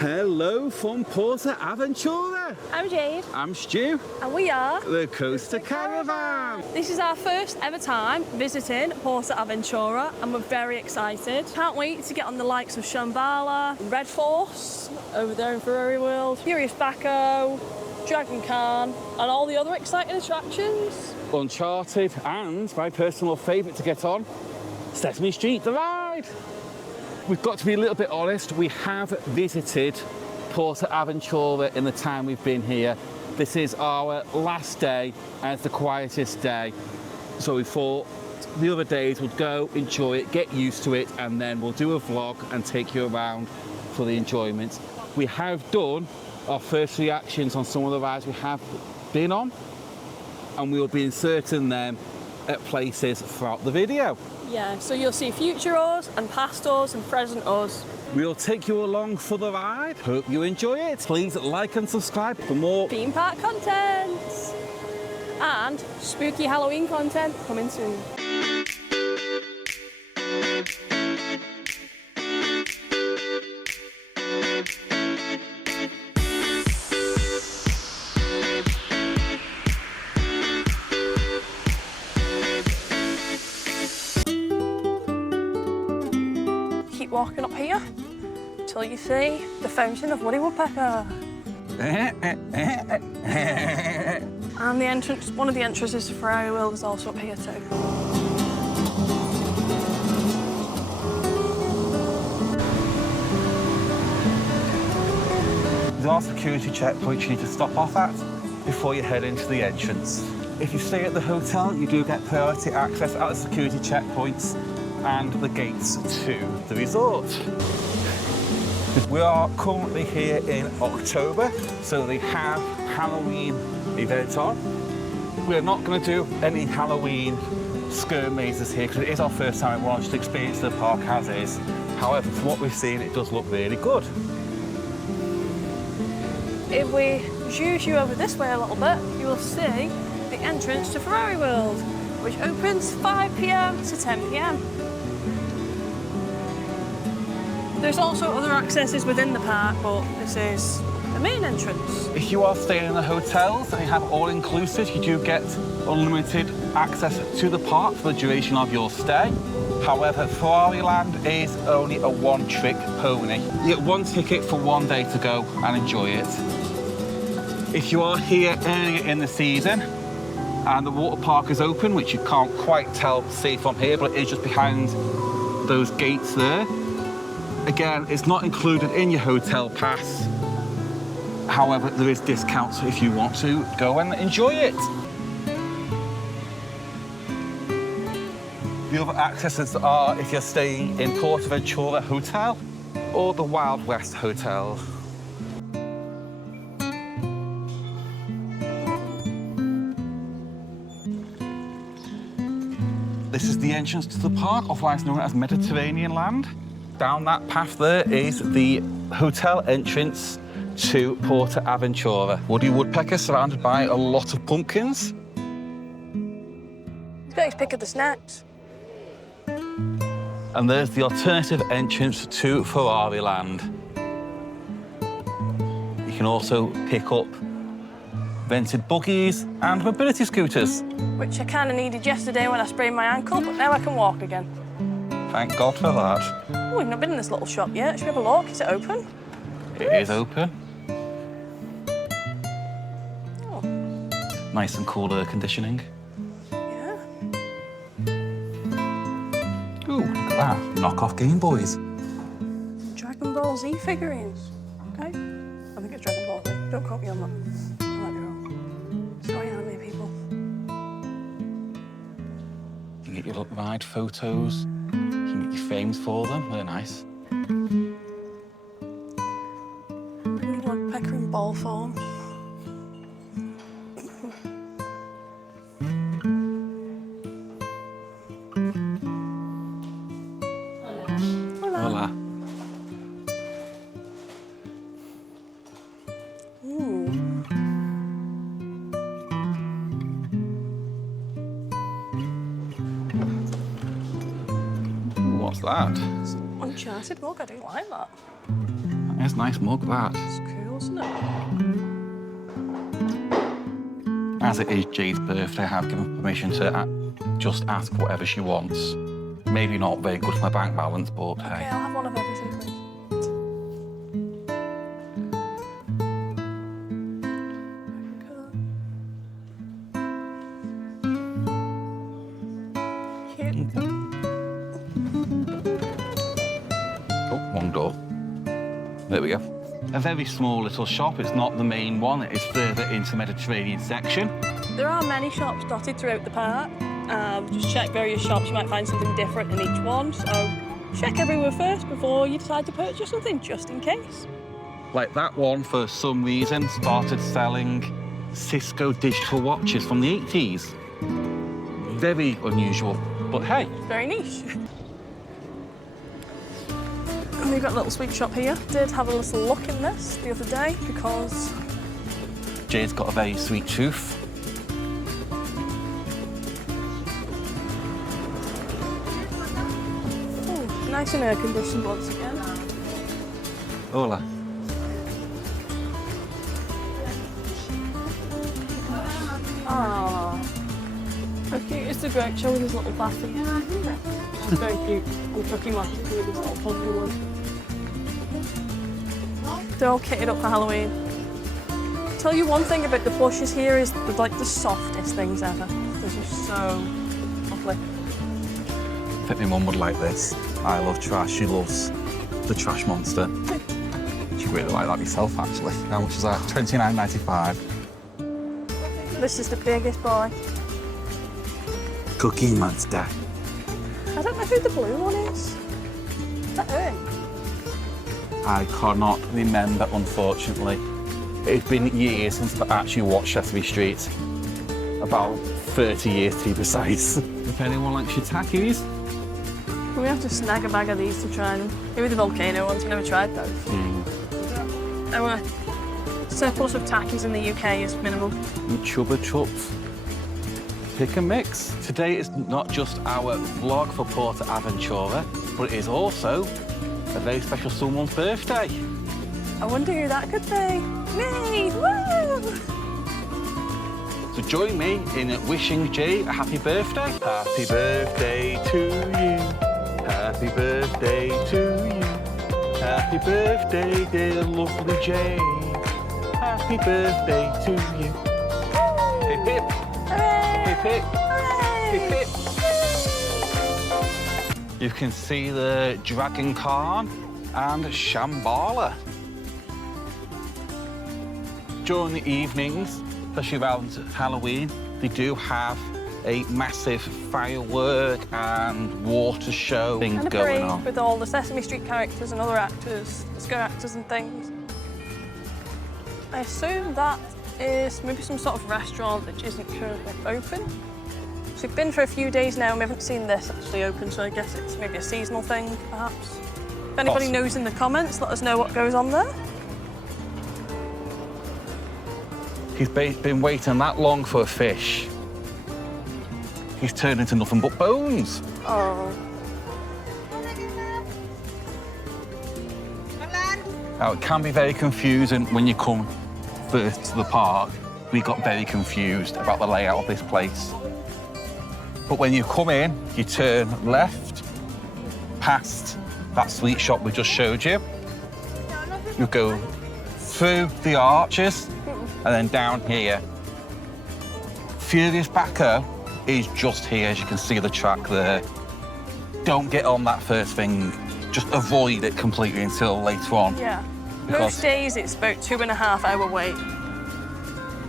Hello from PortAventura. I'm Jade. I'm Stu. And we are the Coaster Caravan. This is our first ever time visiting PortAventura and we're very excited. Can't wait to get on the likes of Shambhala, Red Force over there in Ferrari World, Furious Baco, Dragon Khan and all the other exciting attractions. Uncharted and my personal favourite to get on, Sesame Street, the ride. We've got to be a little bit honest, we have visited PortAventura in the time we've been here. This is our last day and it's the quietest day. So we thought the other days we'll go, enjoy it, get used to it, and then we'll do a vlog and take you around for the enjoyment. We have done our first reactions on some of the rides we have been on, and we'll be inserting them at places throughout the video. Yeah, so you'll see future us and past us and present us. We'll take you along for the ride. Hope you enjoy it. Please like and subscribe for more theme park content and spooky Halloween content coming soon. Keep walking up here until you see the fountain of Woody Woodpecker. And the entrance, one of the entrances to Ferrari World is also up here too. There are security checkpoints you need to stop off at before you head into the entrance. If you stay at the hotel, you do get priority access at the security checkpoints and the gates to the resort. We are currently here in October, so they have Halloween events on. We're not going to do any Halloween scare mazes here because it is our first time we want to experience the park as is. However, from what we've seen, it does look really good. If we zoom you over this way a little bit, you will see the entrance to Ferrari World, which opens 5 p.m. to 10 p.m. There's also other accesses within the park, but this is the main entrance. If you are staying in the hotels and you have all-inclusive, you do get unlimited access to the park for the duration of your stay. However, Ferrari Land is only a one-trick pony. You get one ticket for one day to go and enjoy it. If you are here earlier in the season and the water park is open, which you can't quite see from here, but it is just behind those gates there. Again, it's not included in your hotel pass. However, there is discounts if you want to go and enjoy it. The other accesses are if you're staying in PortAventura Hotel or the Wild West Hotel. This is the entrance to the park, otherwise known as Mediterranean Land. Down that path there is the hotel entrance to PortAventura. Woody Woodpecker surrounded by a lot of pumpkins. He's got his pick of the snacks. And there's the alternative entrance to Ferrari Land. You can also pick up rented buggies and mobility scooters. Which I kind of needed yesterday when I sprained my ankle, but now I can walk again. Thank God for that. Oh, we've not been in this little shop yet. Should we have a look? Is it open? It is open. Oh. Nice and cool air conditioning. Yeah. Ooh, look at that. Knockoff Game Boys. Dragon Ball Z figurines. Okay. I think it's Dragon Ball Z. Don't quote me on that. I might be wrong. Sorry, anime people. You can get your ride photos. You can get your frames for them. They're nice. Woody Woodpecker in ball form. Hola. Hola. Ooh. What's that? Uncharted book, I do like that. That's a nice mug, that. It's cool, isn't it? As it is Jade's birthday, I have given permission to just ask whatever she wants. Maybe not very good for my bank balance, but Okay, hey. I'll have one of everything, please. Cute. Oh, wrong door. There we go. A very small little shop. It's not the main one. It is further into the Mediterranean section. There are many shops dotted throughout the park. Just check various shops, you might find something different in each one. So check everywhere first before you decide to purchase something, just in case. Like that one, for some reason, started selling Cisco digital watches from the 80s. Very unusual, but hey. Very niche. And we've got a little sweet shop here. Did have a little look in this the other day because Jade's got a very sweet tooth. nice and air conditioned once again. Hola. Ah, how cute is the Groucho with his little bathroom? It's very cute. And Cookie Monster with his little pumpkin one. They're all kitted up for Halloween. Tell you one thing about the plushes here is they're like the softest things ever. They're just so lovely. I think my mum would like this. I love trash. She loves the trash monster. She'd really like that myself, actually. How much is that? $29.95. This is the biggest boy. Cookie Monster. I don't know who the blue one is. Is that Ern? I cannot remember, unfortunately. It's been years since I actually watched Sesame Street. About 30 years to be precise. If anyone likes shiitakes. We have to snag a bag of these to try them. Maybe the volcano ones, we've never tried those. Our surplus of takis in the UK is minimal. Chubba Chups. Pick and mix. Today is not just our vlog for PortAventura, but it is also a very special someone's birthday. I wonder who that could be. Me! Woo! So join me in wishing Jay a happy birthday. Happy birthday to you. Happy birthday to you. Happy birthday, dear lovely Jay. Happy birthday to you. Hip hip. Hooray! Hip hip. Hooray! Hip hip. You can see the Dragon Khan and Shambhala. During the evenings, especially around Halloween, they do have a massive firework and water show thing And a going parade on. with all the Sesame Street characters and other actors, disco actors and things. I assume that is maybe some sort of restaurant that isn't currently open. So we've been for a few days now and we haven't seen this actually open, so I guess it's maybe a seasonal thing, perhaps. If anybody knows in the comments, let us know what goes on there. He's been waiting that long for a fish. He's turned into nothing but bones. Oh. Now, it can be very confusing when you come first to the park. We got very confused about the layout of this place. But when you come in, you turn left, past that sweet shop we just showed you. You go through the arches and then down here. Furious Backer is just here, as you can see the track there. Don't get on that first thing. Just avoid it completely until later on. Yeah. Because most days it's about 2.5 hour wait.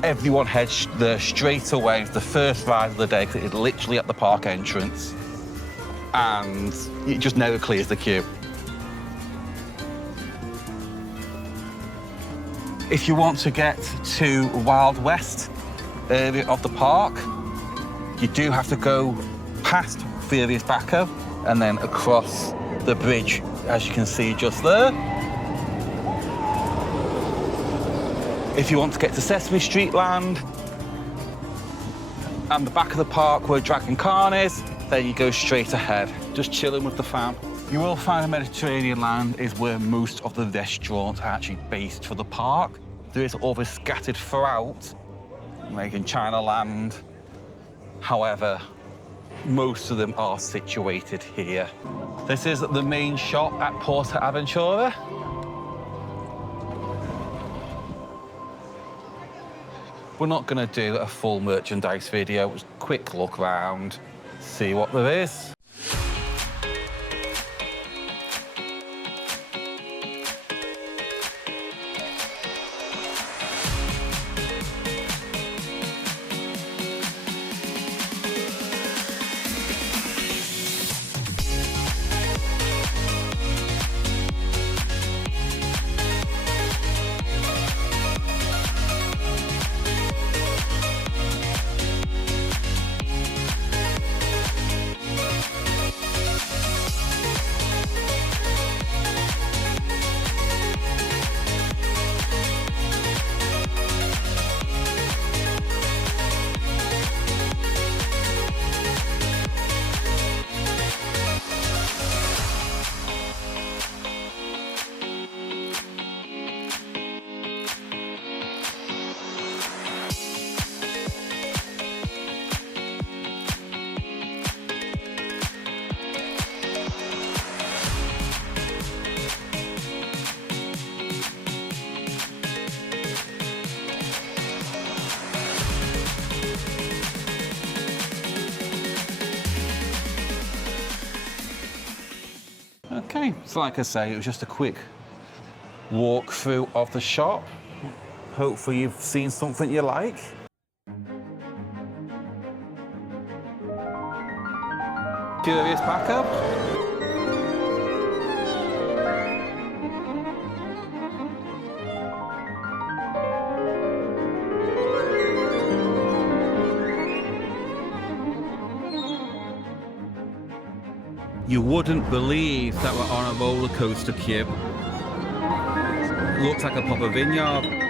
everyone heads there straight away. The first ride of the day, 'cause it's literally at the park entrance. And it just never clears the queue. If you want to get to Wild West area of the park, you do have to go past Furious Backer and then across the bridge, as you can see just there. If you want to get to Sesame Street Land and the back of the park where Dragon Khan is, then you go straight ahead, just chilling with the fam. You will find the Mediterranean land is where most of the restaurants are actually based for the park. There is others scattered throughout, like in China land. However, most of them are situated here. This is the main shop at PortAventura. We're not going to do a full merchandise video, just a quick look around, see what there is. Okay, so like I say, it was just a quick walkthrough of the shop. Hopefully you've seen something you like. Curious backup? You wouldn't believe that we're on a roller coaster cube. Looks like a proper vineyard.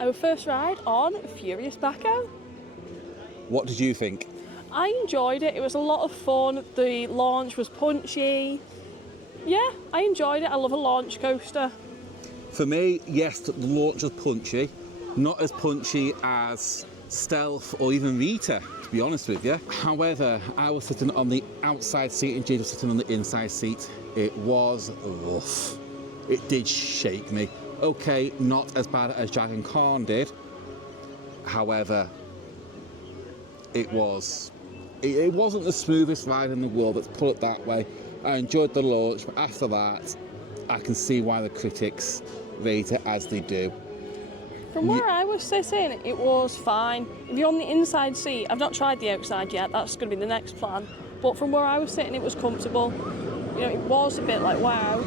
Our first ride on Furious Bacco. What did you think? I enjoyed it. It was a lot of fun. The launch was punchy. Yeah, I enjoyed it. I love a launch coaster. For me, yes, the launch was punchy. Not as punchy as Stealth or even Rita, to be honest with you. However, I was sitting on the outside seat and Jade was sitting on the inside seat. It was rough. It did shake me. Okay, not as bad as Dragon Khan did. However, it wasn't the smoothest ride in the world, let's put it that way. I enjoyed the launch, but after that, I can see why the critics rate it as they do. From where I was sitting, it was fine. If you're on the inside seat, I've not tried the outside yet, that's going to be the next plan. But from where I was sitting, it was comfortable. You know, it was a bit like, wow.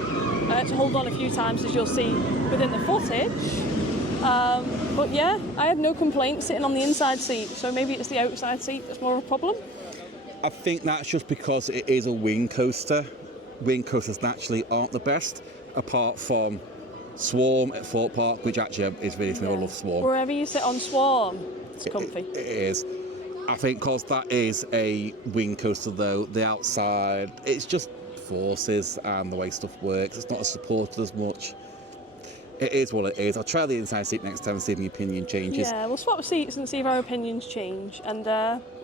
I had to hold on a few times, as you'll see within the footage. But yeah, I had no complaints sitting on the inside seat, so maybe it's the outside seat that's more of a problem. I think that's just because it is a wing coaster. Wing coasters naturally aren't the best, apart from Swarm at Thorpe Park, which actually is really smooth. I love Swarm. Wherever you sit on Swarm, it's comfy. It is. I think because that is a wing coaster though, the outside, it's just forces and the way stuff works. It's not as supported as much. It is what it is. I'll try the inside seat next time and see if my opinion changes. Yeah, we'll swap seats and see if our opinions change and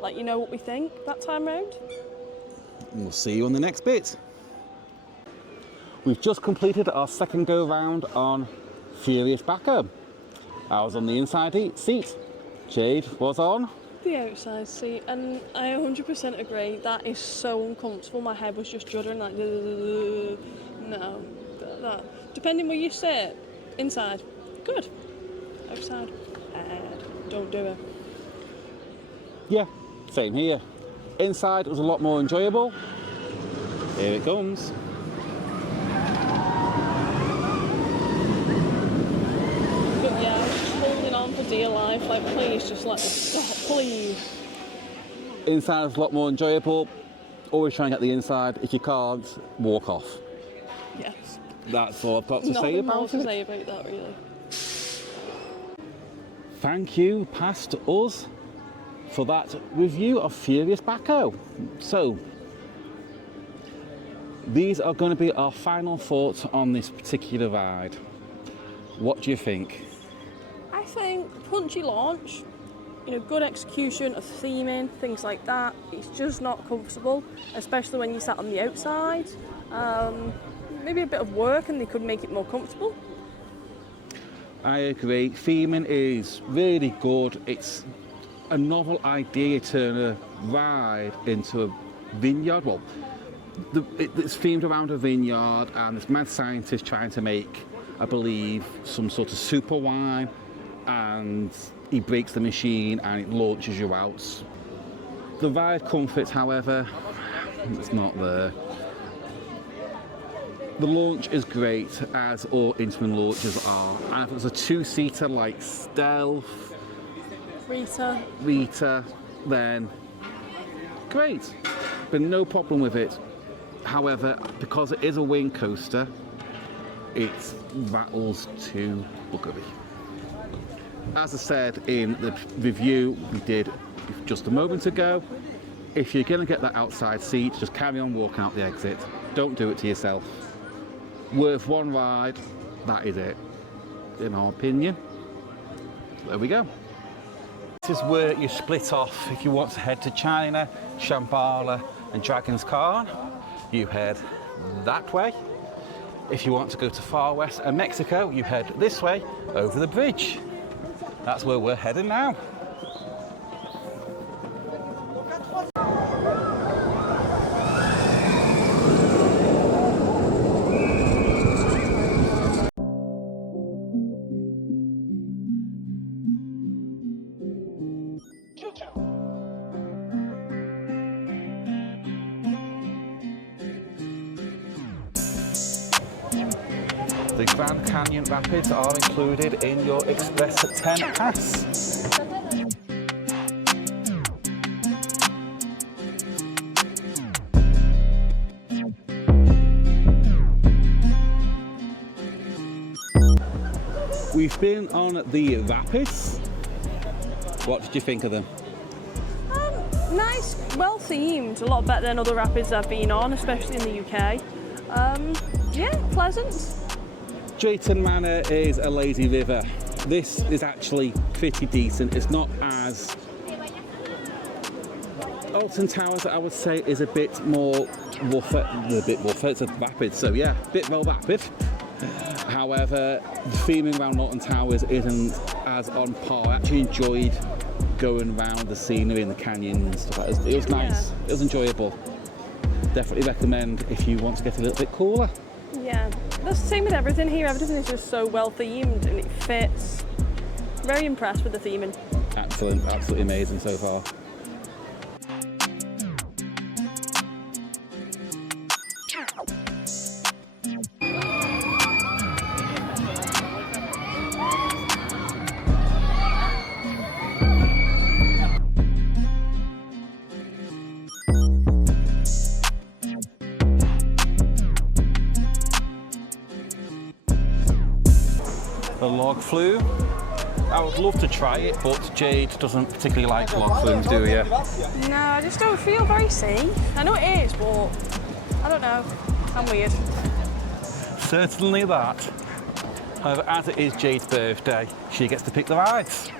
let you know what we think that time round. And we'll see you on the next bit. We've just completed our second go round on Furious Backer. I was on the inside seat. Jade was on the outside seat, and I 100% agree. That is so uncomfortable. My head was just juddering like, no. That. Depending where you sit, inside, good. Outside, bad. Don't do it. Yeah, same here. Inside was a lot more enjoyable. Here it comes. But yeah, I was just holding on for dear life. Like, please, just let me stop, please. Inside was a lot more enjoyable. Always try and get the inside. If you can't, walk off. Yes. That's all I've got to say about it. Nothing more to say about that, really. Thank you, past us, for that review of Furious Backer. So, these are going to be our final thoughts on this particular ride. What do you think? I think punchy launch, good execution of theming, things like that. It's just not comfortable, especially when you sat on the outside. Maybe a bit of work and they could make it more comfortable. I agree. Theming is really good. It's a novel idea to turn a ride into a vineyard. Well, it's themed around a vineyard, and this mad scientist trying to make, I believe, some sort of super wine, and he breaks the machine and it launches you out. The ride comfort, however, it's not there. The launch is great, as all Intamin launches are, and if it was a two-seater like Stealth, Rita, then great, but no problem with it. However, because it is a wing coaster, it rattles to buggery. As I said in the review we did just a moment ago, if you're going to get that outside seat, just carry on walking out the exit. Don't do it to yourself. Worth one ride, that is it, in our opinion. There we go. This is where you split off. If you want to head to China, Shambhala and Dragon Khan, you head that way. If you want to go to Far West and Mexico, you head this way over the bridge. That's where we're heading now. The Grand Canyon Rapids are included in your Express at 10 pass. We've been on the rapids. What did you think of them? Nice, well themed, a lot better than other rapids I've been on, especially in the UK. Yeah, pleasant. Drayton Manor is a lazy river. This is actually pretty decent. It's not as... Alton Towers, I would say, is a bit more rougher. It's a rapid, so yeah, a bit more rapid. However, the theming around Alton Towers isn't as on par. I actually enjoyed going around the scenery in the canyon and stuff like that. It was nice, It was enjoyable. Definitely recommend if you want to get a little bit cooler. Yeah, that's the same with everything here. Everything is just so well themed and it fits. Very impressed with the theming. Excellent, absolutely amazing so far. The log flume. I would love to try it, but Jade doesn't particularly like log flumes, do you? No, I just don't feel very safe. I know it is, but I don't know. and weird. Certainly that. However, as it is Jade's birthday, she gets to pick the rides.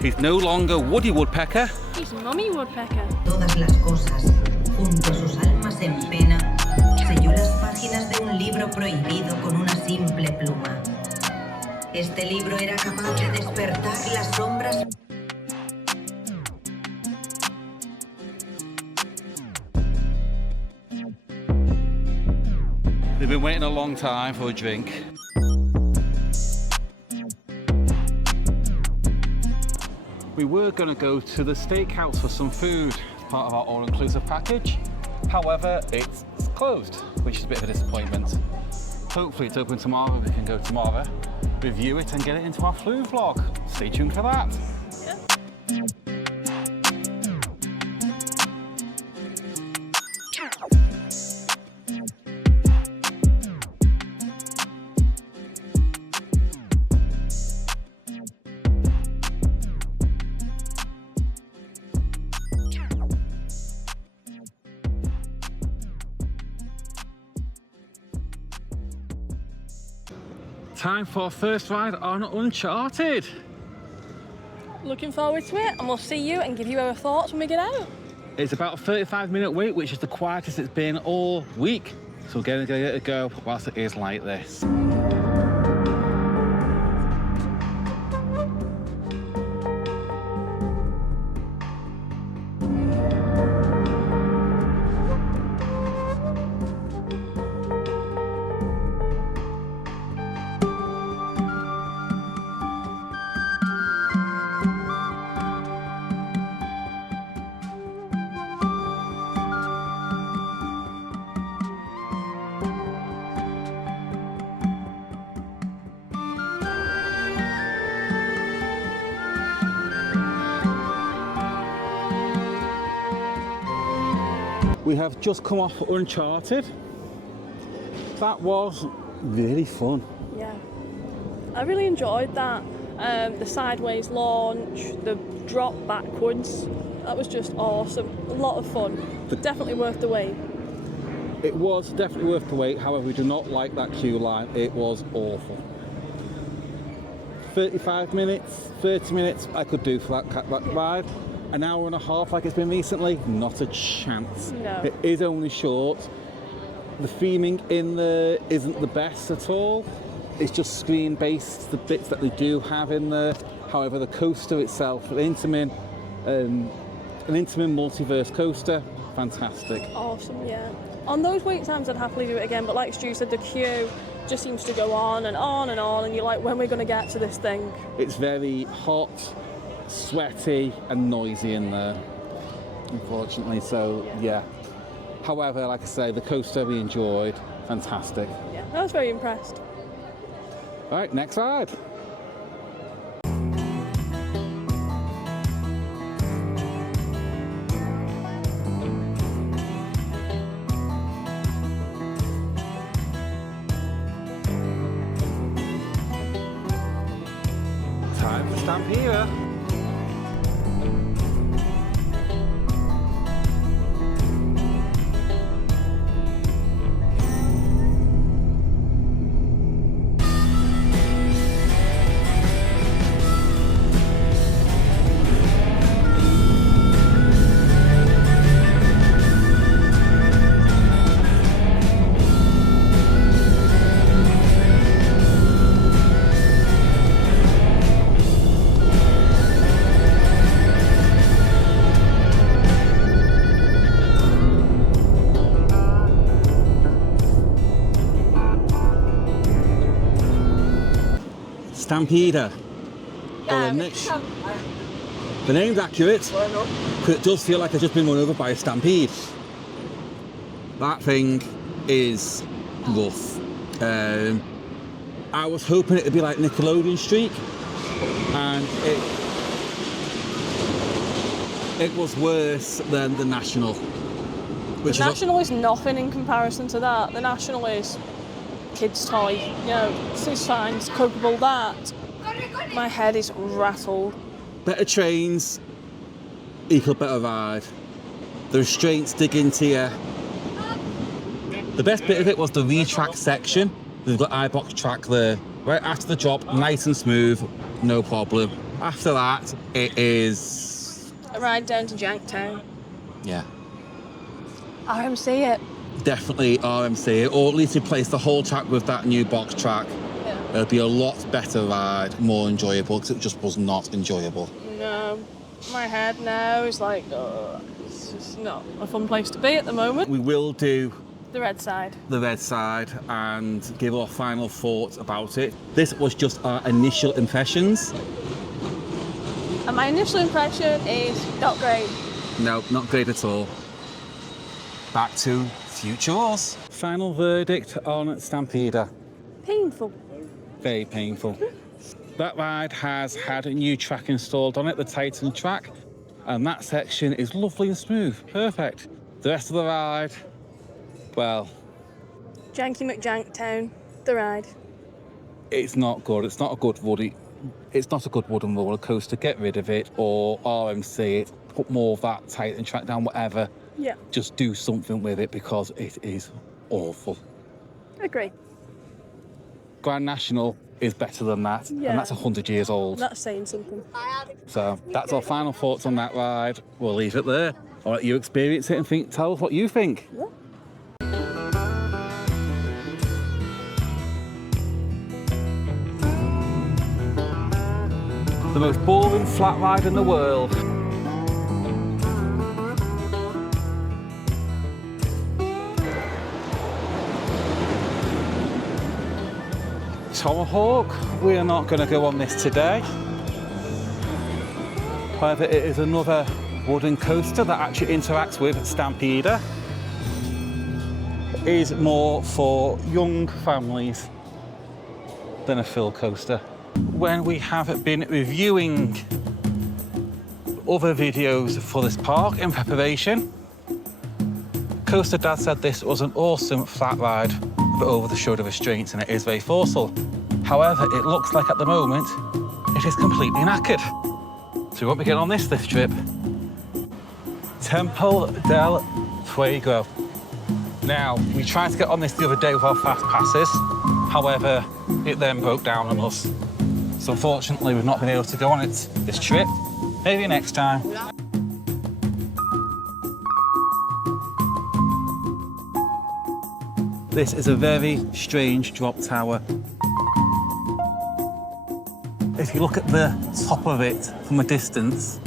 He's no longer Woody Woodpecker. He's Mummy Woodpecker. Todas las cosas, junto a sus almas en pena, selló las páginas de un libro prohibido con una simple pluma. Este libro era capaz de despertar las sombras. They've been waiting a long time for a drink. We were going to go to the steakhouse for some food as part of our all-inclusive package. However, it's closed, which is a bit of a disappointment. Hopefully it's open tomorrow. We can go tomorrow, review it and get it into our flu vlog. Stay tuned for that. Time for our first ride on Uncharted. Looking forward to it, and we'll see you and give you our thoughts when we get out. It's about a 35-minute wait, which is the quietest it's been all week. So we're going to get it a go whilst it is like this. We have just come off Uncharted. That was really fun. Yeah, I really enjoyed that. The sideways launch, the drop backwards, that was just awesome. A lot of fun. Definitely worth the wait. It was definitely worth the wait. However, we do not like that queue line. It was awful. 35 minutes, 30 minutes, I could do for that ride. An hour and a half like it's been recently, not a chance. No. It is only short. The theming in there isn't the best at all. It's just screen-based, the bits that they do have in there. However, the coaster itself, an Intamin multiverse coaster, fantastic. Awesome, yeah. On those wait times, I'd happily do it again, but like Stu said, the queue just seems to go on and on and on, and you're like, when are we going to get to this thing? It's very hot, sweaty and noisy in there, unfortunately, so yeah. However, like I say, the coaster we enjoyed, fantastic. Yeah, I was very impressed. All right, next ride. Time for Stampede. Stampeder. The name's accurate, because it does feel like I've just been run over by a stampede. That thing is rough. I was hoping it would be like Nickelodeon Streak, and it was worse than the National. Which The is National is nothing in comparison to that. The National is kids' toy. You know, it's fine, it's copable. That my head is rattled. better trains equal better ride. The restraints dig into you. The best bit of it was the retrack section. They've got iBox track there. Right after the drop, nice and smooth, no problem. After that, it is... A ride down to Janktown. Yeah. RMC it. Definitely RMC, or at least replace the whole track with that new box track. Yeah. It'll be a lot better ride, more enjoyable, because it just was not enjoyable. No, my head now is like, it's just not a fun place to be at the moment. We will do The red side. the red side and give our final thoughts about it. This was just our initial impressions. And my initial impression is not great. No, not great at all. Back to Future Us. Final verdict on Stampeder. Painful. Very painful. That ride has had a new track installed on it, the Titan track, and that section is lovely and smooth. Perfect. The rest of the ride, well, Janky McJanktown, the ride. it's not good. It's not a good woody. It's not a good wooden roller coaster. Get rid of it or RMC it. Put more of that Titan track down, whatever. Yeah, Just do something with it because it is awful. agree. Grand National is better than that, Yeah. and that's 100 years old. That's saying something. So that's our final thoughts on that ride. We'll leave it there. I'll let you experience it and tell us what you think. Yeah. The most boring flat ride in the world. Tomahawk, we are not going to go on this today. However, it is another wooden coaster that actually interacts with Stampeder. It is more for young families than a fill coaster. When we have been reviewing other videos for this park in preparation, Coaster Dad said this was an awesome flat ride, but over the shoulder restraints, and it is very forceful. However, it looks like at the moment it is completely knackered. So we won't be getting on this trip. Temple del Fuego. Now, we tried to get on this the other day with our fast passes. However, it then broke down on us. So unfortunately, we've not been able to go on it this trip. Maybe next time. This is a very strange drop tower. If you look at the top of it from a distance,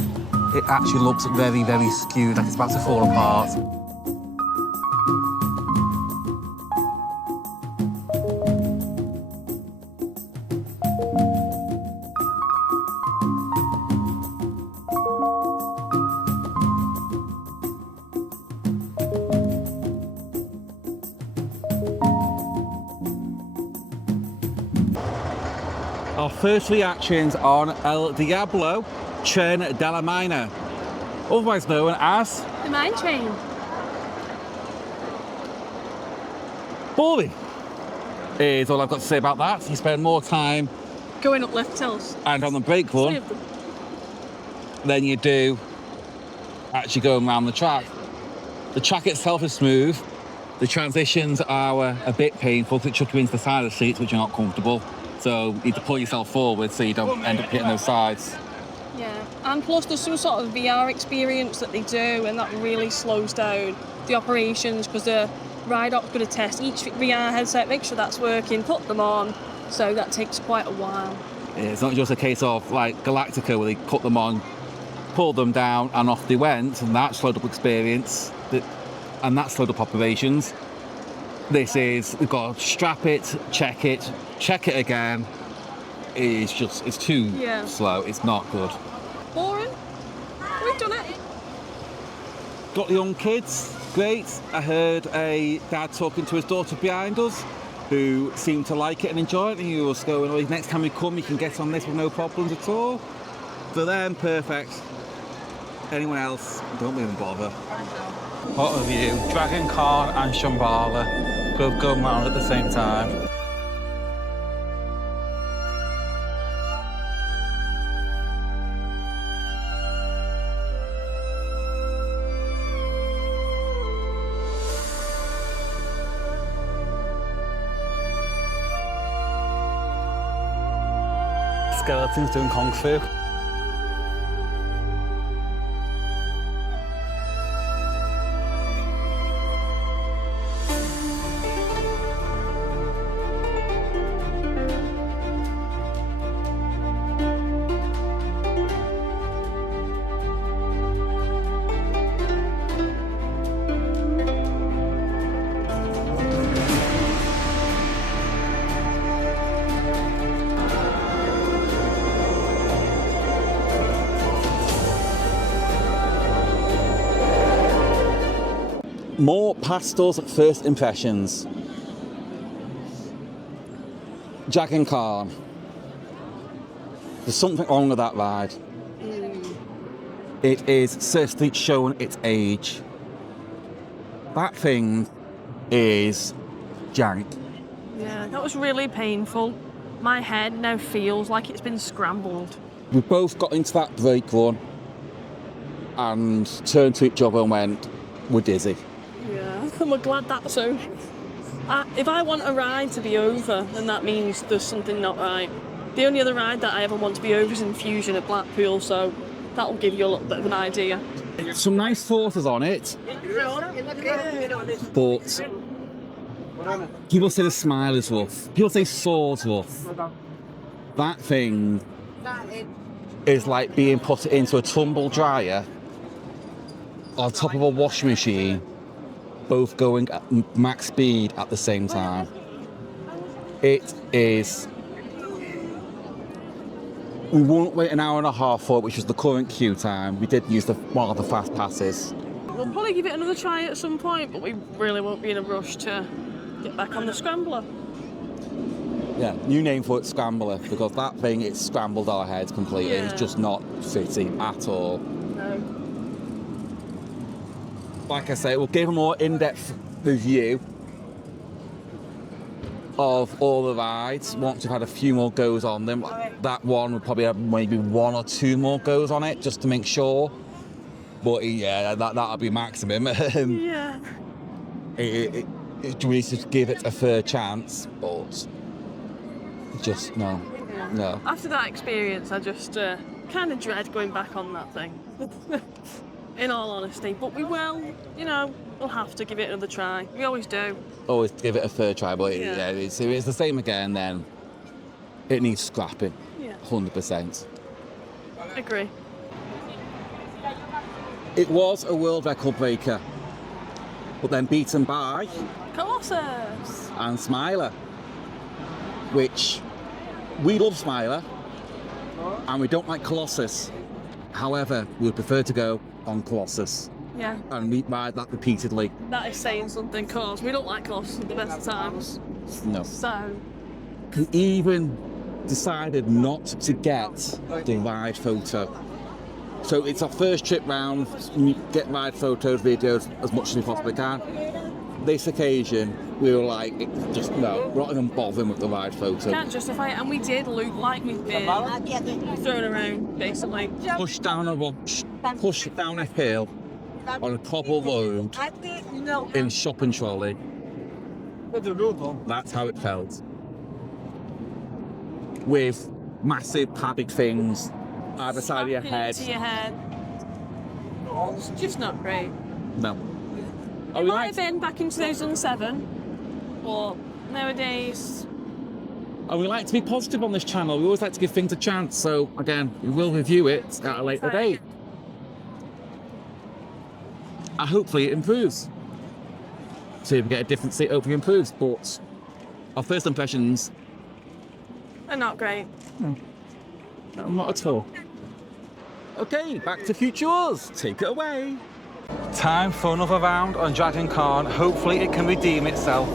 it actually looks very, very skewed, like it's about to fall apart. Our first reactions on El Diablo Tren de la Mina, otherwise known as The mine train. boring, is all I've got to say about that. You spend more time Going up left hills. and on the brake Three run of them. than you do actually going around the track. The track itself is smooth. The transitions are a bit painful because it chucks you into the side of the seats, which are not comfortable. So you need to pull yourself forward so you don't end up hitting those sides. Yeah, and plus there's some sort of VR experience that they do, and that really slows down the operations because the ride op's going to test each VR headset, make sure that's working, put them on. So that takes quite a while. It's not just a case of like Galactica where they cut them on, pulled them down, and off they went, and that slowed up experience, and that slowed up operations. This is, we've got to strap it, check it again. It's too slow. It's not good. Boring. We've done it. Got the young kids, great. I heard a dad talking to his daughter behind us who seemed to like it and enjoy it, and he was going, oh, next time we come, you can get on this with no problems at all. For them, perfect. Anyone else, don't even bother. What a view. Dragon Khan and Shambhala both going round at the same time. Skeletons doing kung fu. More pastels first impressions. Dragon Khan. There's something wrong with that ride. It is certainly showing its age. That thing is jank. Yeah, that was really painful. My head now feels like it's been scrambled. We both got into that brake run and turned to each other and went, we're dizzy. Yeah, and we're glad that's over. If I want a ride to be over, then that means there's something not right. The only other ride that I ever want to be over is Infusion at Blackpool, so that'll give you a little bit of an idea. Some nice forces on it, but people say the smile is rough. People say Saw's rough. That thing is like being put into a tumble dryer on top of a washing machine, both going at max speed at the same time. It is... We won't wait an hour and a half for it, which was the current queue time. We did use one of the fast passes. We'll probably give it another try at some point, but we really won't be in a rush to get back on the Scrambler. Yeah, new name for it, Scrambler, because that thing, it scrambled our heads completely. Yeah. It's just not fitting at all. No. Like I say, we'll give a more in-depth review of all the rides once we've had a few more goes on them. That one will probably have maybe one or two more goes on it just to make sure. But yeah, that'll be maximum. Yeah. We need to give it a fair chance, but just no. After that experience, I just kind of dread going back on that thing. In all honesty, but we will, we'll have to give it another try. We always do. Always give it a fair try, but yeah, if it's the same again, then it needs scrapping. Yeah. 100%. Agree. It was a world record breaker, but then beaten by Colossus and Smiler, which we love Smiler and we don't like Colossus. However, we would prefer to go on Colossus. Yeah. And we ride that repeatedly. That is saying something, cause we don't like Colossus at the best of times. No. So. We even decided not to get the ride photo. So it's our first trip round, we get ride photos, videos as much as we possibly can. This occasion, we were like, we're not even bothering with the ride photo. Can't justify it, and we did look like we've been thrown around, basically. Push down a hill on a cobble road in shopping trolley. That's how it felt. With massive padded things either side of your head. To your head. It's just not great. No. It might have been back in 2007, but nowadays... And we like to be positive on this channel. We always like to give things a chance. So, again, we will review it at a later date. And hopefully it improves. So if we get a different seat, hopefully it improves. But our first impressions... They're not great. No, not at all. Okay, back to Future Us. Take it away. Time for another round on Dragon Khan. Hopefully it can redeem itself.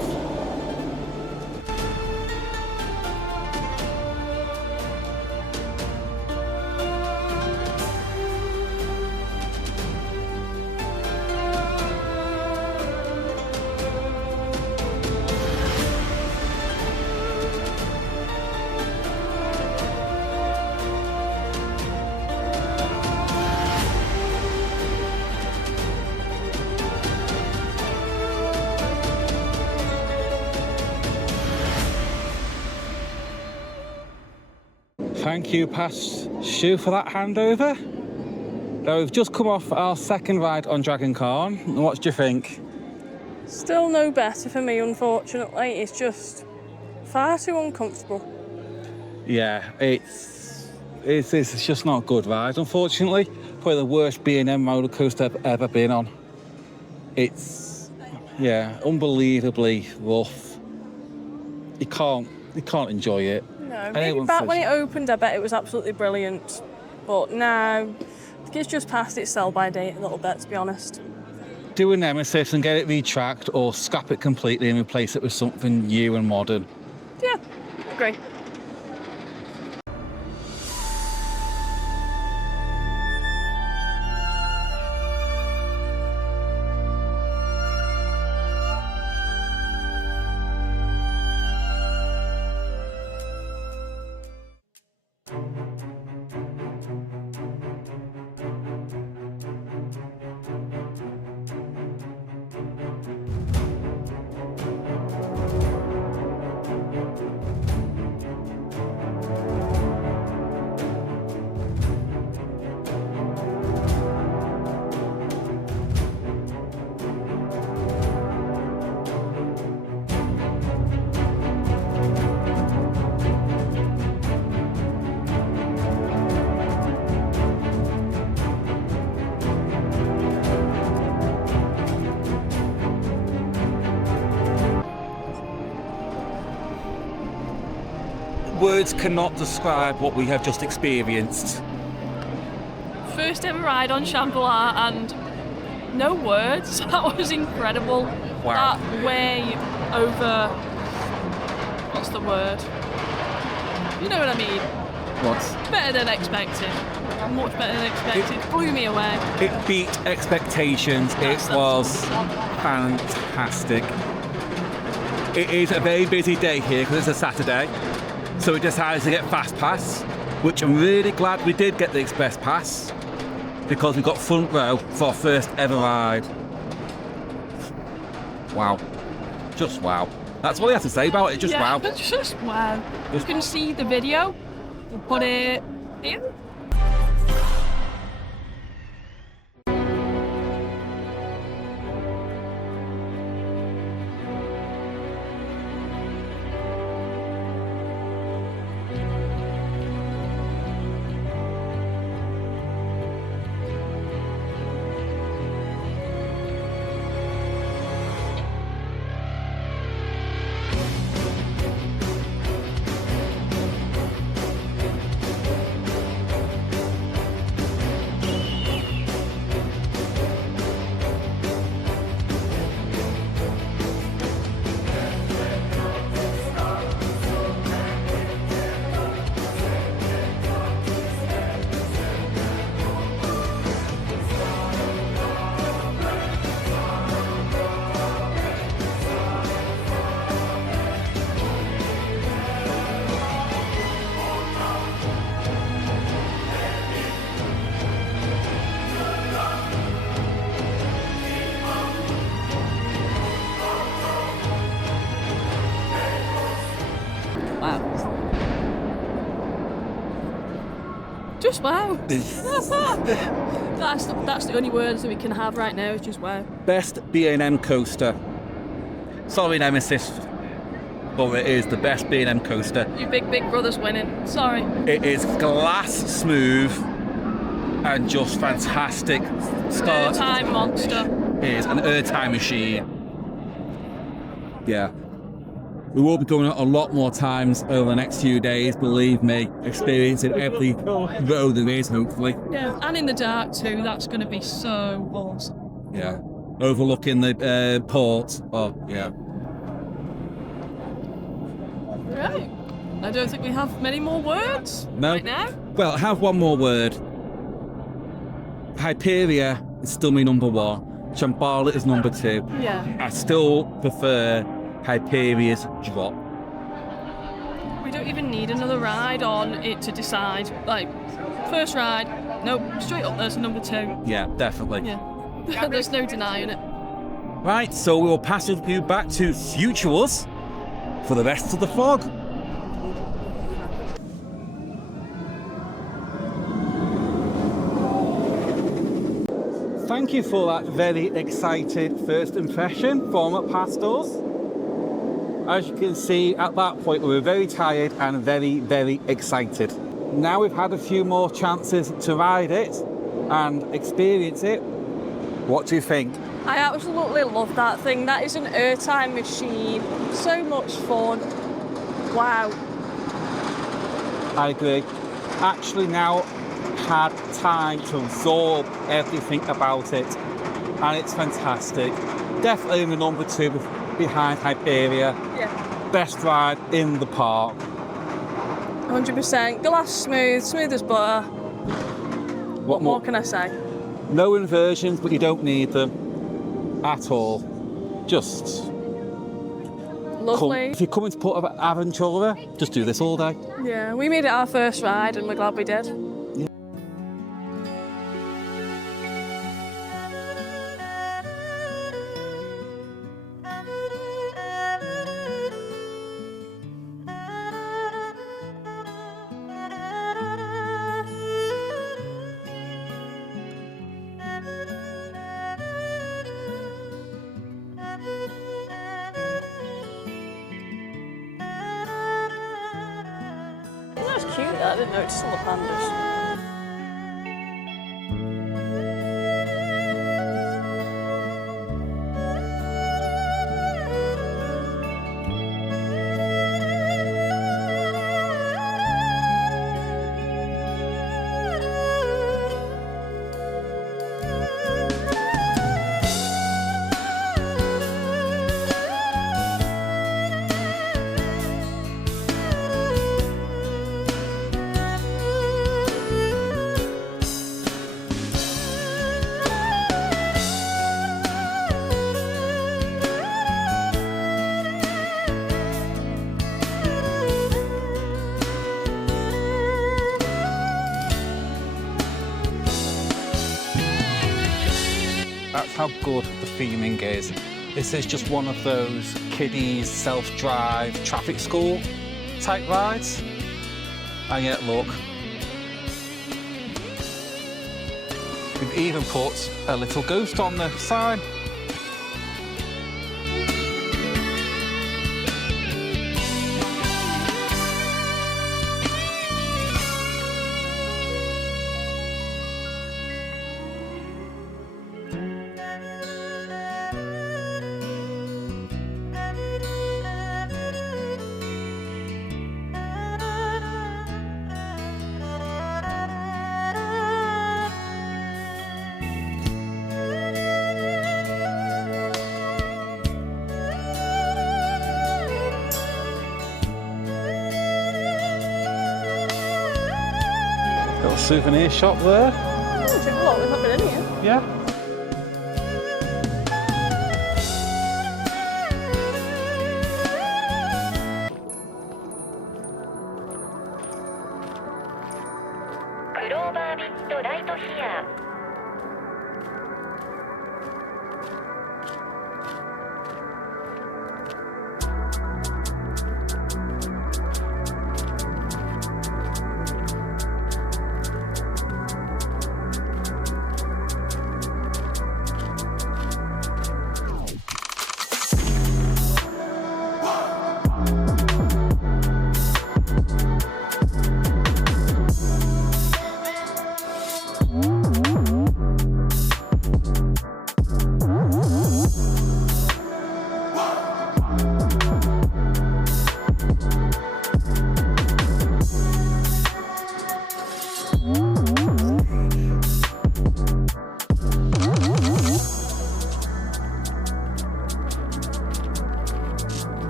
Thank you, past Shu, for that handover. Now, we've just come off our second ride on Dragon Khan. What do you think? Still no better for me, unfortunately. It's just far too uncomfortable. Yeah, it's just not a good ride, unfortunately. Probably the worst B&M roller coaster I've ever been on. It's, yeah, unbelievably rough. You can't enjoy it. No, maybe back when it opened, I bet it was absolutely brilliant. But now, I think it's just past its sell-by date a little bit, to be honest. Do a Nemesis and get it retracked, or scrap it completely and replace it with something new and modern. Yeah, agree. Words cannot describe what we have just experienced. First ever ride on Shambhala and no words. That was incredible. Wow. That way over... What's the word? You know what I mean? What? Better than expected. Much better than expected. Blew me away. It beat expectations. It was fantastic. It is a very busy day here because it's a Saturday. So we decided to get Fast Pass, which I'm really glad we did get the Express Pass, because we got front row for our first ever ride. Wow. Just wow. That's all I have to say about it, just wow. Just wow. You can see the video. We'll put it here. Just wow. That's the only words that we can have right now, is just wow. Best B&M coaster. Sorry, Nemesis, but it is the best B&M coaster. You big brother's winning. Sorry. It is glass smooth and just fantastic. Time monster. It is an airtime machine. Yeah. We will be going a lot more times over the next few days, believe me, experiencing every road there is, hopefully. Yeah, and in the dark too, that's going to be so awesome. Yeah, overlooking the port. Oh, yeah. Right. I don't think we have many more words right now. Well, I have one more word. Hyperia is still my number one. Shambhala is number two. Yeah. I still prefer Hyperia's drop. We don't even need another ride on it to decide. Like, first ride, nope, straight up there's number two. Yeah, definitely. Yeah, there's no denying it. Right, so we will pass you back to Future Us for the rest of the fog. thank you for that very excited first impression from past us. As you can see, at that point, we were very tired and very, very excited. Now we've had a few more chances to ride it and experience it. What do you think? I absolutely love that thing. That is an airtime machine. So much fun. Wow. I agree. Actually now had time to absorb everything about it, and it's fantastic. Definitely the number 2 behind Hyperia. Yeah. Best ride in the park. 100%. Glass smooth as butter. What more can I say? No inversions, but you don't need them at all. Just lovely. If you're coming to PortAventura, just do this all day. Yeah, we made it our first ride and we're glad we did. That's cute, I didn't notice all the pandas. That's how good the theming is. This is just one of those kiddies self-drive traffic school type rides. And yet look, we've even put a little ghost on the sign. Little souvenir shop there. Oh, check a lot, we've not been in here. Yeah.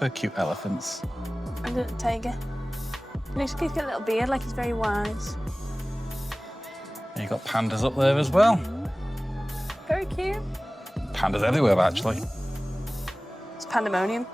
They're cute elephants. And a tiger. And he's got a little beard like he's very wise. And you've got pandas up there as well. Very cute. Pandas everywhere, actually. It's pandemonium.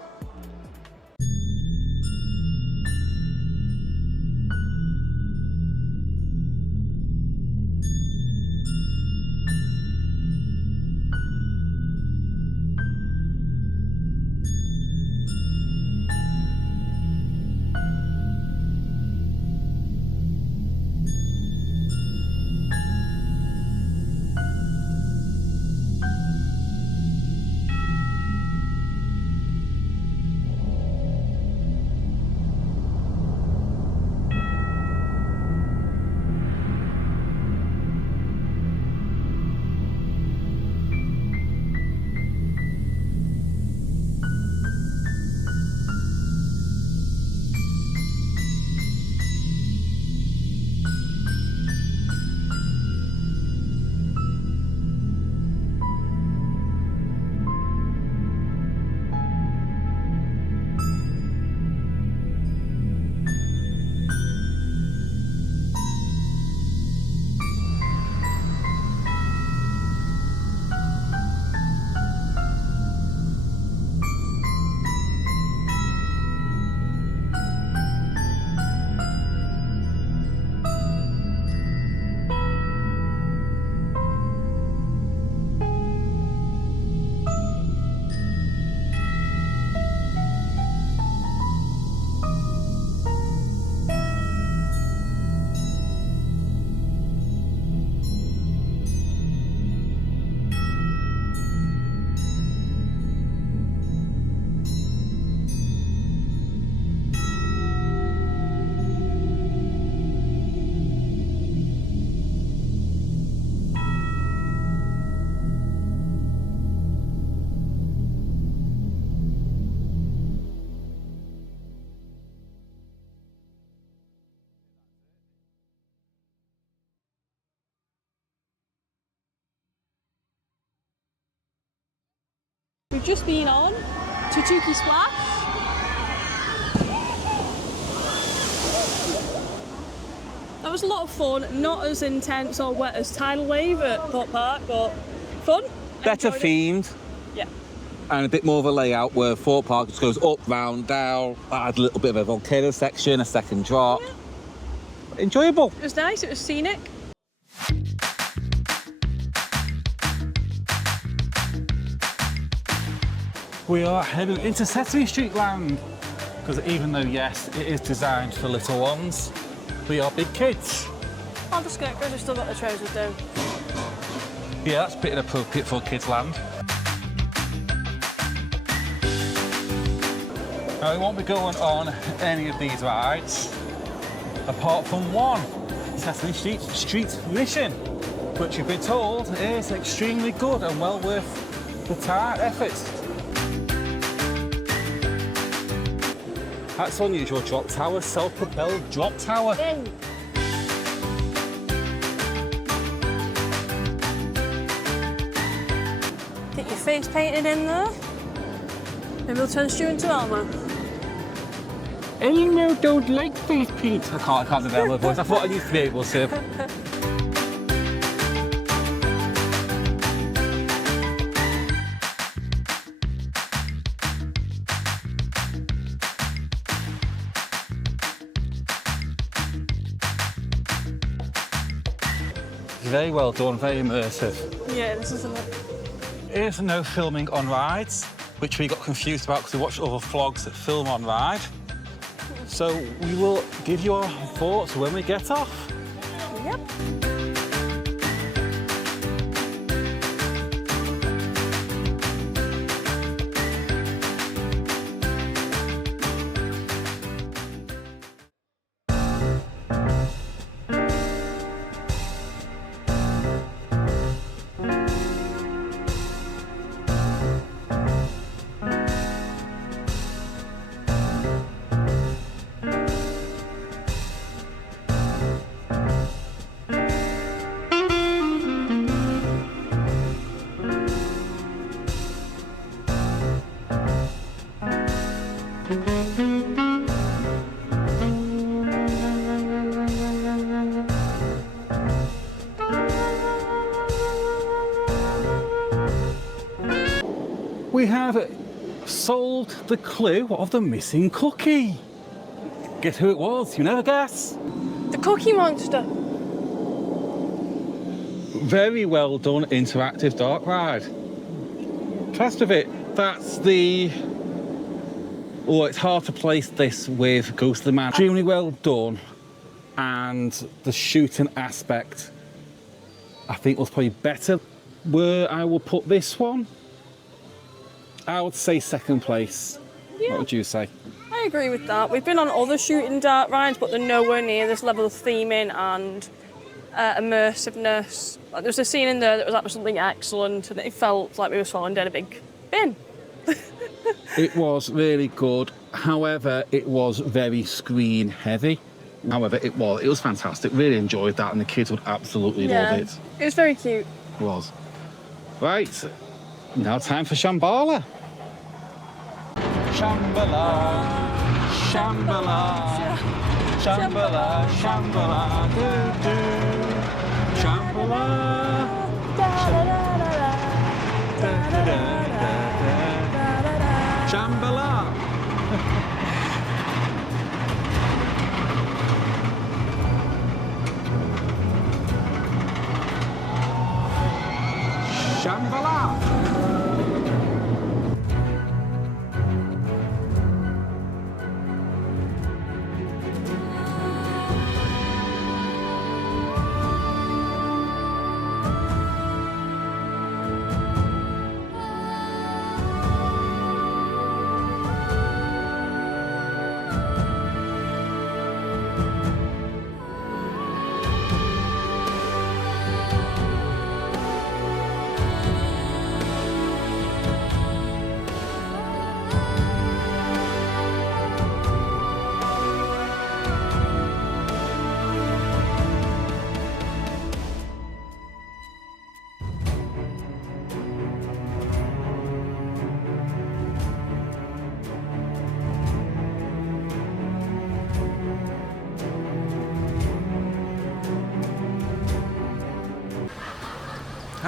We've just been on Tutuki Splash. That was a lot of fun, not as intense or wet as Tidal Wave at Port Park, but fun. Better Enjoyed it. themed. Yeah. And a bit more of a layout where Fort Park just goes up, round, down. That had a little bit of a volcano section, a second drop. Yeah. Enjoyable. It was nice, it was scenic. We are heading into Sesame Street land. Because even though, yes, it is designed for little ones, we are big kids. I'll just go, because I've still got the trousers down. Yeah, that's pretty inappropriate for kids land. Now, we won't be going on any of these rides, apart from one, Sesame Street Mission, which you've been told is extremely good and well worth the time, effort. That's unusual drop tower, self-propelled drop tower. Yay. Get your face painted in there. Maybe we'll turn Stu into Elmo. Elmo don't like face paint. I can't do the Elmo voice. I thought I used to be able to. Very well done, very immersive. Yeah, this isn't it. There's no filming on rides, which we got confused about because we watched other vlogs that film on ride. So we will give you our thoughts when we get off. Yep. We have solved the clue of the missing cookie. Guess who it was? You never guess. The Cookie Monster. Very well done, interactive dark ride. Rest of it, that's the... Oh, it's hard to place this with Ghost of the Man. Extremely well done, and the shooting aspect, I think, was probably better. Where I will put this one, I would say second place. Yeah. What would you say? I agree with that. We've been on other shooting dark rides, but they're nowhere near this level of theming and immersiveness. Like, there was a scene in there that was absolutely excellent, and it felt like we were falling down a big bin. It was really good. However, it was very screen heavy. However, it was fantastic. Really enjoyed that, and the kids would absolutely love it. It was very cute. It was. Right, now time for Shambhala. Shambhala, Shambhala, Shambhala, Shambhala, do-do. Shambhala, Shambhala. Shambhala.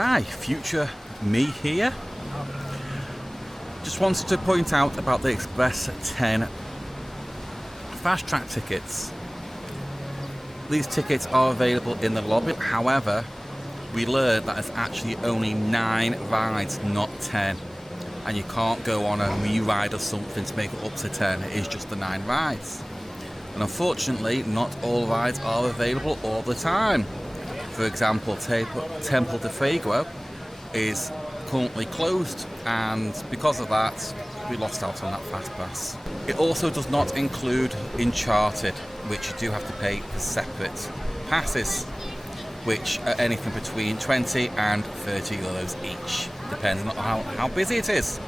Hi, future me here. Just wanted to point out about the Express 10 fast track tickets. These tickets are available in the lobby, however, we learned that it's actually only 9 rides, not 10. And you can't go on a re-ride or something to make it up to 10, it is just the 9 rides. And unfortunately, not all rides are available all the time. For example, Temple de Fuego is currently closed, and because of that, we lost out on that fast pass. It also does not include Uncharted, which you do have to pay for separate passes, which are anything between 20 and 30 euros each, depending on how busy it is.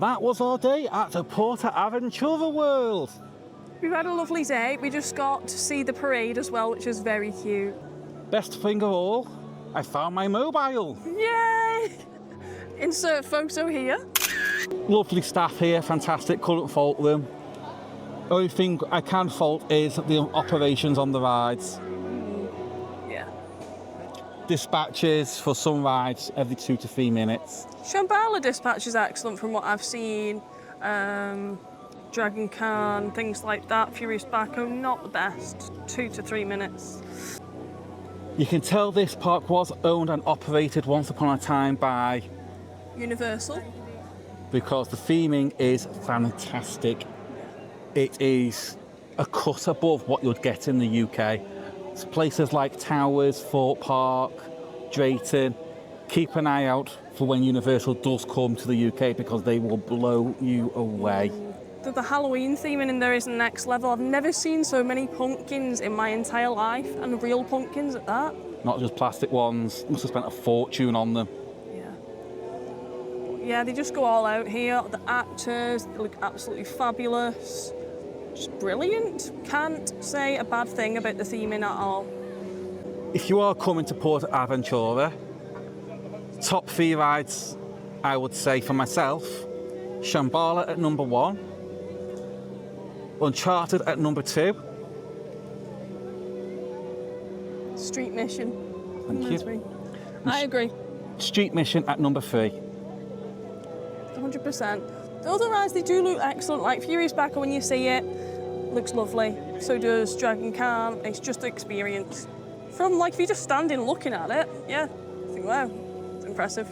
That was our day at the PortAventura World. We've had a lovely day. We just got to see the parade as well, which is very cute. Best thing of all, I found my mobile. Yay! Insert photo here. Lovely staff here, fantastic, couldn't fault them. Only thing I can fault is the operations on the rides. Yeah. Dispatches for some rides every 2 to 3 minutes. Shambhala dispatch is excellent from what I've seen. Dragon Khan, things like that. Furious Baco, not the best. 2 to 3 minutes. You can tell this park was owned and operated once upon a time by Universal. because the theming is fantastic. It is a cut above what you'd get in the UK. It's places like Towers, Thorpe Park, Drayton. Keep an eye out for when Universal does come to the UK because they will blow you away. The Halloween theming in there is next level. I've never seen so many pumpkins in my entire life, and real pumpkins at that. Not just plastic ones. Must have spent a fortune on them. Yeah, they just go all out here. The actors, they look absolutely fabulous. Just brilliant. Can't say a bad thing about the theming at all. If you are coming to PortAventura, top 3 rides, I would say for myself, Shambhala at number 1, Uncharted at number 2. Street Mission. Thank number you. 3. I agree. Street Mission at number 3. 100%. The other rides, they do look excellent. Like Furious Baco, when you see it, looks lovely. So does Dragon Khan. It's just an experience. From like, if you're just standing looking at it, yeah, I think, wow, it's impressive.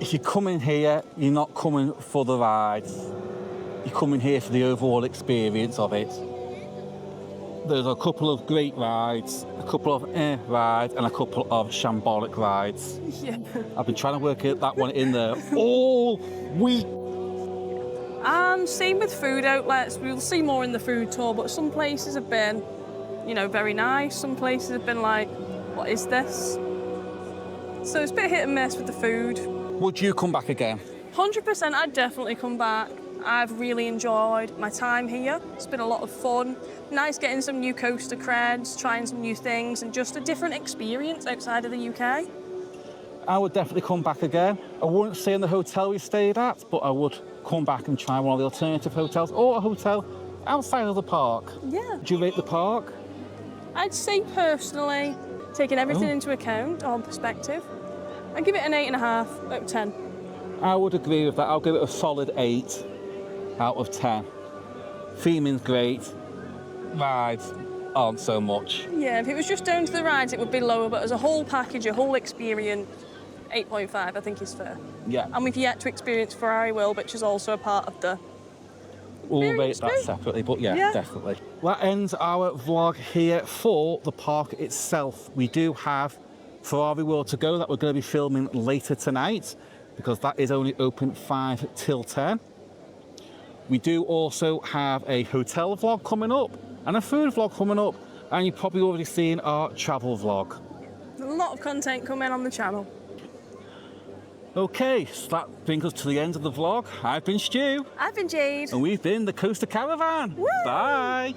If you come in here, you're not coming for the rides. You're coming here for the overall experience of it. There's a couple of great rides, a couple of rides, and a couple of shambolic rides. Yeah. I've been trying to work that one in there all week. And same with food outlets. We'll see more in the food tour, but some places have been, you know, very nice. Some places have been like, what is this? So it's a bit hit and miss with the food. Would you come back again? 100%, I'd definitely come back. I've really enjoyed my time here. It's been a lot of fun. Nice getting some new coaster creds, trying some new things, and just a different experience outside of the UK. I would definitely come back again. I wouldn't stay in the hotel we stayed at, but I would come back and try one of the alternative hotels or a hotel outside of the park. Yeah. Do you rate the park? I'd say personally, Taking everything into account, on perspective, I give it an 8.5 out of 10. I would agree with that. I'll give it a solid 8 out of 10. Theming's great. Rides aren't so much. Yeah, if it was just down to the rides, it would be lower, but as a whole package, a whole experience, 8.5 I think is fair. Yeah. And we've yet to experience Ferrari World, which is also a part of the We'll rate that experience. separately, but yeah, definitely. That ends our vlog here for the park itself. We do have Ferrari World to go that we're going to be filming later tonight because that is only open 5 till 10. We do also have a hotel vlog coming up and a food vlog coming up, and you've probably already seen our travel vlog. A lot of content coming on the channel. Okay, so that brings us to the end of the vlog. I've been Stu. I've been Jade. And we've been the Coaster Caravan. Woo! Bye.